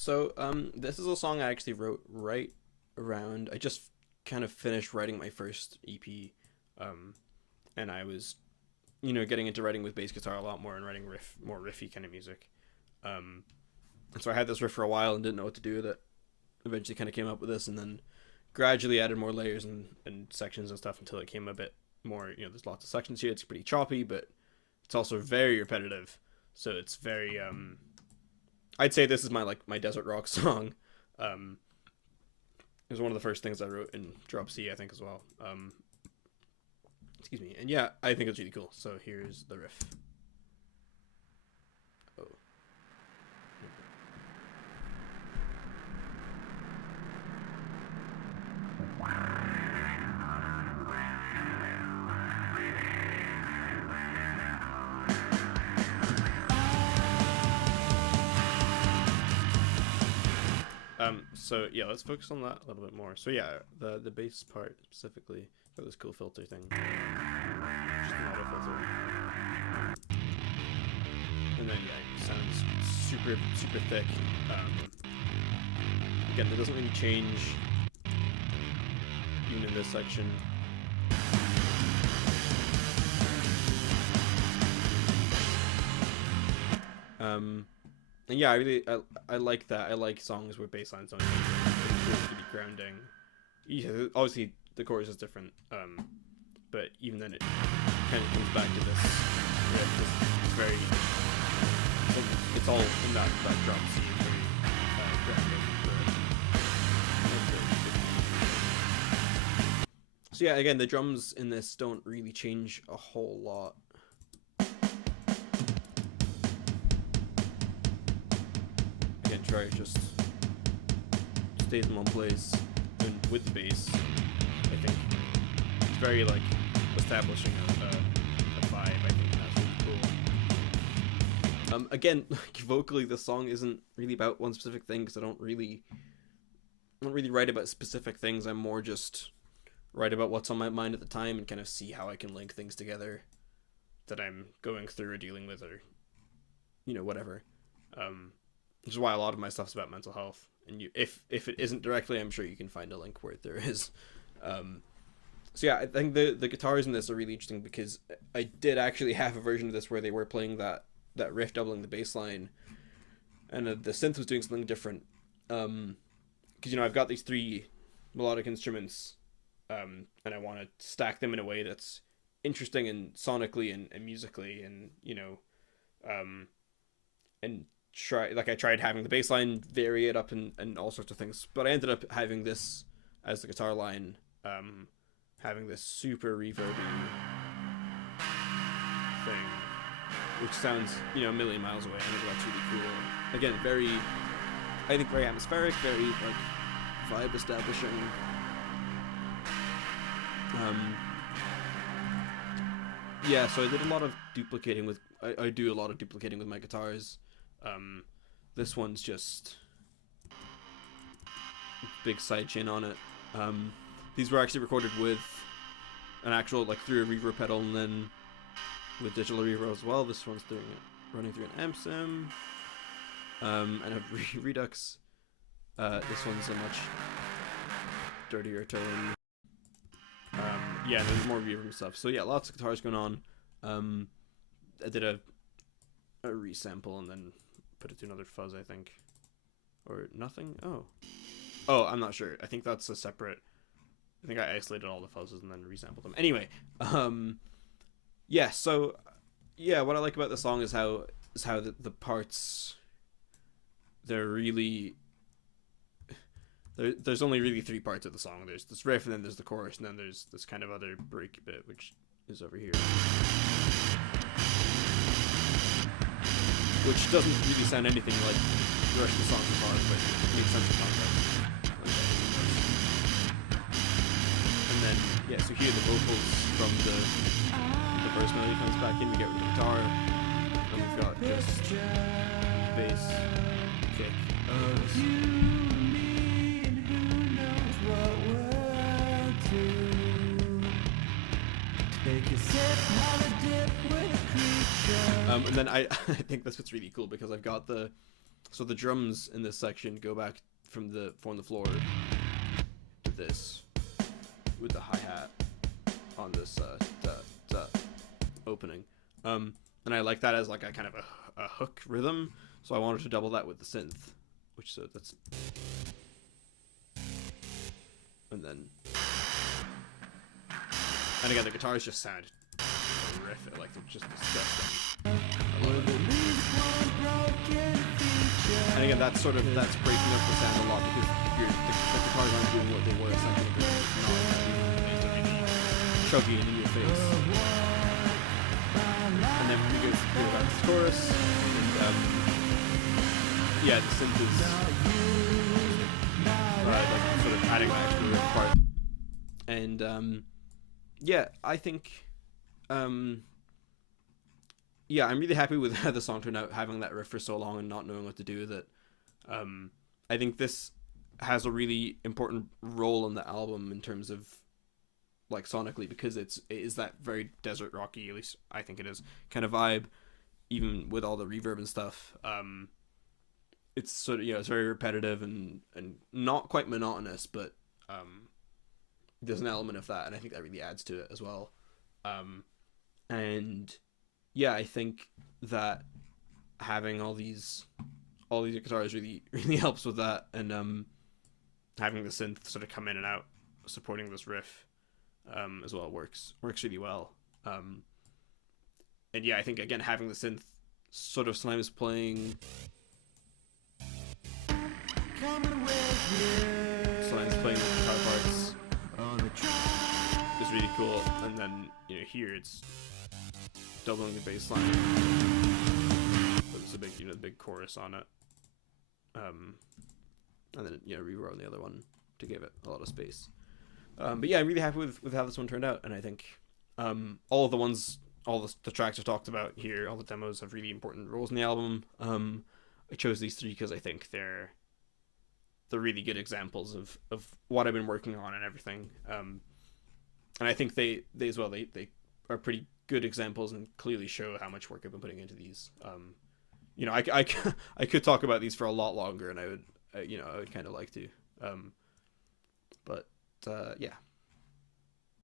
So, this is a song I actually wrote right around. I just kind of finished writing my first EP, and I was, getting into writing with bass guitar a lot more and writing more riffy kind of music. And so I had this riff for a while and didn't know what to do with it. Eventually, kind of came up with this, and then gradually added more layers and sections and stuff until it came a bit more. There's lots of sections here. It's pretty choppy, but it's also very repetitive. So it's very I'd say this is my desert rock song. It was one of the first things I wrote in Drop C, I think, as well. Excuse me. And yeah, I think it's really cool. So here's the riff. Oh. So yeah, let's focus on that a little bit more. So yeah, the bass part specifically, got this cool filter thing. Just an auto filter. And then yeah, it sounds super thick. Again, it doesn't really change even in this section. And yeah, I like that. I like songs where bass lines don't really be grounding. Yeah, obviously the chorus is different, but even then it kind of comes back to this. Yeah, this very. It's all in that drop C. Very grounding. So yeah, again, the drums in this don't really change a whole lot. Try just stays in one place, and with the bass, I think it's very establishing a vibe. I think that's really cool. Again, vocally, the song isn't really about one specific thing because I don't really write about specific things. I'm more just write about what's on my mind at the time and kind of see how I can link things together that I'm going through or dealing with, or whatever. Which is why a lot of my stuff's about mental health. And if it isn't directly, I'm sure you can find a link where there is. So yeah, I think the guitars in this are really interesting because I did actually have a version of this where they were playing that riff doubling the bass line, and the synth was doing something different. Because I've got these three melodic instruments, and I want to stack them in a way that's interesting and sonically and musically, and and I tried having the bass line vary it up and all sorts of things, but I ended up having this as the guitar line, having this super reverby thing, which sounds a million miles away. I think that's really cool. Again, I think very atmospheric, very vibe establishing. Yeah, so I did a lot of duplicating with I do a lot of duplicating with my guitars. This one's just big sidechain on it. These were actually recorded with an actual through a reverb pedal and then with digital reverb as well. This one's running through an amp sim, and a Redux. This one's a much dirtier tone. Yeah, there's more reverb and stuff. So yeah, lots of guitars going on. I did a resample and then put it to another fuzz, I think, or nothing. Oh, I'm not sure. I think that's a separate. I think I isolated all the fuzzes and then resampled them. Anyway, yeah. So, yeah, what I like about the song is how the parts. They're really. There's only really three parts of the song. There's this riff, and then there's the chorus, and then there's this kind of other break bit, which is over here. Which doesn't really sound anything like the rest of the song so far, but it makes sense in context. And then, yeah, so here the vocals from the verse melody comes back in, we get rid of the guitar, and we've got just bass, kick, and then I think that's what's really cool because I've got the So the drums in this section go back from the floor to this with the hi-hat on this opening. And I like that as like a kind of a hook rhythm, so I wanted to double that with the synth, which so that's, and then, and again the guitars just sound horrific, like they're just disgusting. And again, that's breaking up the sound a lot because the guitars aren't doing what they were a second ago. It's not really chuggy into your face. And then we go back to the chorus, and yeah, the synth is like sort of adding that extra riff part. And yeah, I think yeah, I'm really happy with how the song turned out, having that riff for so long and not knowing what to do with it. I think this has a really important role in the album in terms of like sonically, because it is that very desert rocky, at least I think it is, kind of vibe, even with all the reverb and stuff. It's sort of, it's very repetitive and not quite monotonous, but there's an element of that, and I think that really adds to it as well. And yeah, I think that having all these guitars really helps with that, and having the synth sort of come in and out supporting this riff as well works really well. And yeah, I think again having the synth sort of sometimes playing the guitar parts is really cool, and then here it's doubling the bass line, but it's a big the big chorus on it, and then reverb on the other one to give it a lot of space. But yeah, I'm really happy with how this one turned out, and I think all the tracks I've talked about here, all the demos have really important roles in the album. I chose these three because I think they're really good examples of what I've been working on and everything. And I think they as well, they are pretty good examples and clearly show how much work I've been putting into these. I could talk about these for a lot longer, and I would kind of like to. But yeah.